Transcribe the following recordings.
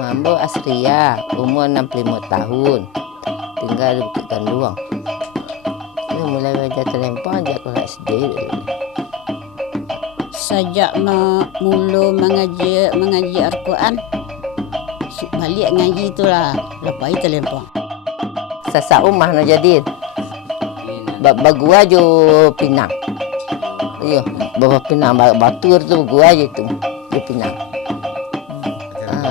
Nama ambo Asria, umur 65 tahun. Tinggal di Bukik Kanduang. Ini mulai belajar talempong sejak kelas SD. Sejak mula mengaji Al-Quran, balik ngaji itulah lepas talempong. Sasak rumah nak jadi. Bagua jo pinang. Iya, bawa pinang batur tu gua je tu. Di pinang.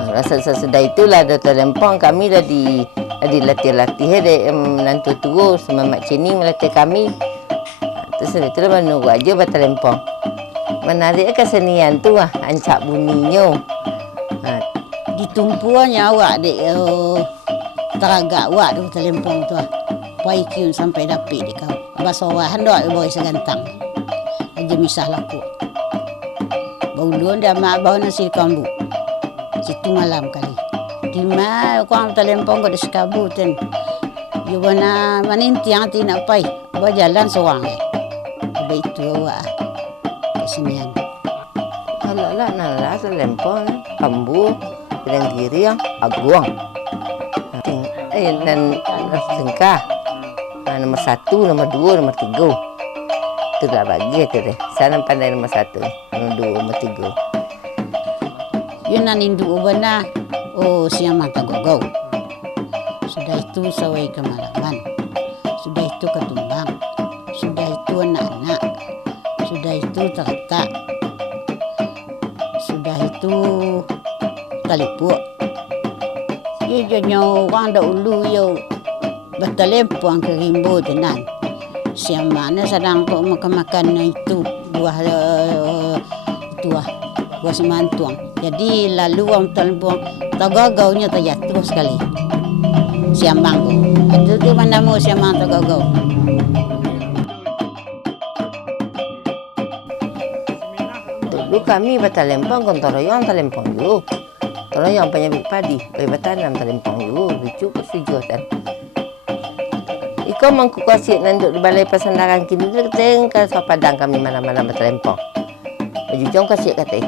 Rasa sesudah itulah ada talempong, kami dah dilatih-latih ada menantu tua sama Mak Ceni melatih kami. Terus itulah menunggu aja buat talempong. Menarik kesenian tu ancak bunyinya. Ditumpuannya awak dek teragak awak tu talempong tu. Pai kiun sampai dapik di kau. Basawah hendak boy segantang. Aja misah laku. Baulun dah mak bau nasi kambu. Situ malam kali. Di mana kuang talempong kat Sikabu ten. Yo mana manintiang ti nak pai. Berjalan seorang. Begitu awak. Kesenian. Alat nala talempong kambu dan kiri yang aguang. Dan singkah. Nomor 1, nomor 2, nomor 3. Itu dah bagi tu deh. Saya pandai nomor 1, nomor 2, nomor 3. Yun nanindu benar. Oh, siang mata gogau. Sudah itu sawai kemalaman. Sudah itu ketumbang. Sudah itu anak-anak. Sudah itu terletak. Sudah itu talipuk. Ia jadinya orang dahulu yo bertalempong ke rimbo tenan. Siang mana sedang kau makan itu buah buah semantuang. Jadi lalu orang talempong tagagaunya terjatuh sekali. Siambang tu. Itu tu mana mau siambang tagagau. Dulu kami bertalempong kon toroyong talempong yo. Toroyong penyabit padi, bertanam talempong yo, lucu kesujutan. Iko mangku kasih nanduk di balai persandaran kini tu tengok ke Padang kami malam-malam bertalempong. Bajujong kasih kata.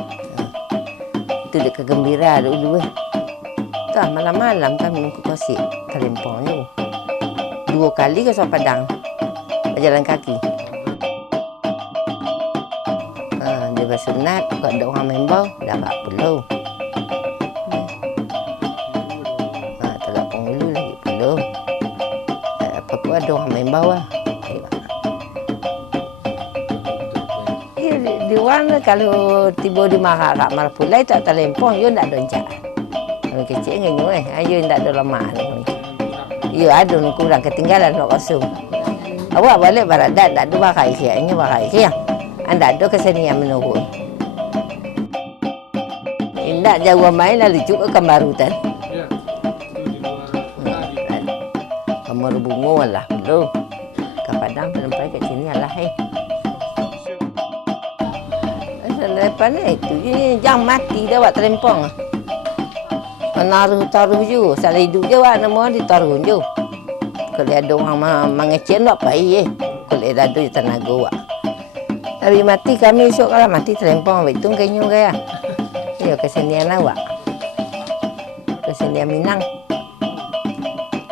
Itu dek kegembira dulu. Dah malam-malam kami mangku kasih talempong tu. 2 kali ke Padang. Berjalan kaki. Dia bersunat, kalau ada orang membau, dah tak perlu. Tak perlu lagi perlu. Aku ada orang main bawah. Di orang kalau tiba di marah kat malah pulai tak talempong, yo ndak ada encak. Kalau kecil ngenyo ayo ndak ada lemah. Yo ada nak kurang ketinggalan nak kosong. Awak balik baradat ndak ada bakai kianya bakai kia. Anda ada kesenian menurut. Ndak jauh main lalu juga kembarutan. Kamar bunga lah dulu. Ke Padang sampai kat sini lah Lepas ni itu jang mati dah buat talempong. Taruh je. Salah hidup je buat nama ditaruh je. Kalau ada orang mengecen tak payah. Kalau ada tenaga buat. Tapi mati kami esok kalau mati talempong itu kayaknya gaya. Ya kesenian awak. Kesenian Minang.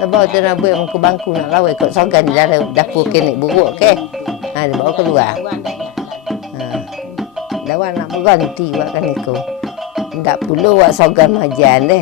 Lepas tu nak buat muka bangku nak lawai kot sogan di dalam dapur kenik buruk ke. Dia bawa keluar. Lawan nak berganti buat kan itu. Tak perlu buat sogan majan deh.